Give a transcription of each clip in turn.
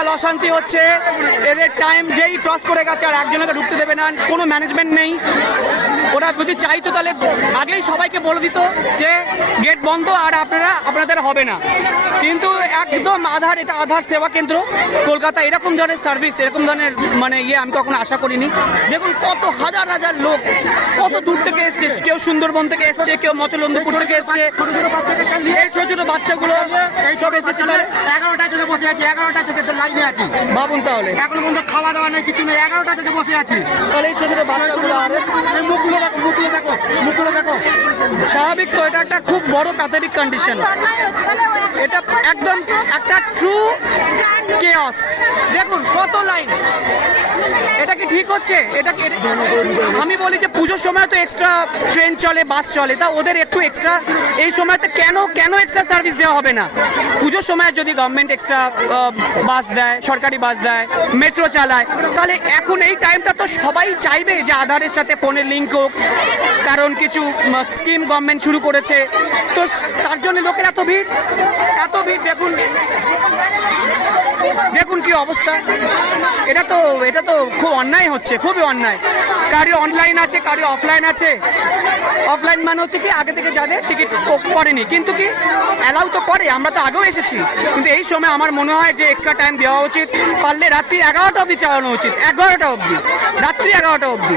বিশাল অশান্তি হচ্ছে, এদের টাইম যেই ক্রস করে গেছে আর একজনকে ঢুকতে দেবে না, কোনো ম্যানেজমেন্ট নেই। ওরা যদি চাইতো তাহলে আগেই সবাইকে বলে দিত যে গেট বন্ধ আর আপনাদের হবে না, কিন্তু একদম আধার, এটা আধার সেবা কেন্দ্র কলকাতা, এরকম ধরনের সার্ভিস, এরকম ধরনের মানে আমি কখনো আশা করিনি। দেখুন কত হাজার হাজার লোক কত দূর থেকে এসছে, কেউ সুন্দরবন থেকে এসছে, কেউ মচলন্দপুর থেকে এসছে, এই ছোট ছোট বাচ্চাগুলো সব এসেছে। 11টা থেকে বসে আছি, 11টা থেকে লাইনে আছি, ভাবুন তাহলে এখন পর্যন্ত খাওয়া দাওয়া নেই, কিছু নেই, 11টা থেকে বসে আছি। তাহলে এই ছোট ছোট বাচ্চাগুলো মুখগুলো দেখো, মুখগুলো দেখো, মুখগুলো দেখো। স্বাভাবিক তো, এটা একটা খুব বড় প্যাথেটিক কন্ডিশন, এটা একদম একটা ট্রু কেওস। দেখুন কত লাইন, এটা কি ঠিক হচ্ছে? এটা কি, আমি বলি যে পুজোর সময় তো এক্সট্রা ট্রেন চলে, বাস চলে, তা ওদের একটু এক্সট্রা এই সময়তে কেন এক্সট্রা সার্ভিস দেওয়া হবে না? পুজোর সময় যদি গভর্নমেন্ট এক্সট্রা বাস দেয়, সরকারি বাস দেয়, মেট্রো চালায়, তাহলে এখন এই টাইমটা তো সবাই চাইবে যে আধারের সাথে ফোনের লিঙ্ক হোক, কারণ কিছু স্কিম গভর্নমেন্ট শুরু করেছে, তো তার জন্য লোকের এত ভিড়। দেখুন দেখুন কি অবস্থা, এটা তো খুব অন্যায় হচ্ছে, খুবই অন্যায়। কারো অনলাইন আছে, কারো অফলাইন আছে। অফলাইন মানে হচ্ছে কি আগে থেকে যাদের টিকিট করেনি, কিন্তু কি অ্যালাউ তো করে, আমরা তো আগেও এসেছি, কিন্তু এই সময় আমার মনে হয় যে এক্সট্রা টাইম দেওয়া উচিত, পারলে রাত্রি 11টা অবধি চালানো উচিত, 11টা অবধি, রাত্রি 11টা অবধি।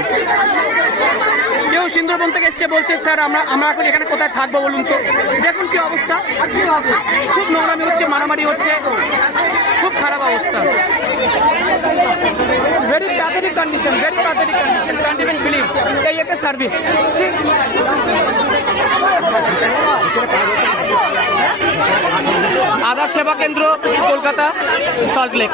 কেউ সুন্দরবন থেকে এসছে, বলছে স্যার আমরা এখন এখানে কোথায় থাকবো বলুন তো। দেখুন কি অবস্থা, খুব নোংরামি হচ্ছে, মারামারি হচ্ছে, খুব খারাপ অবস্থা। Very pathetic condition, can't even believe এই একটা সার্ভিস। আধার সেবা কেন্দ্র কলকাতা, সল্টলেক।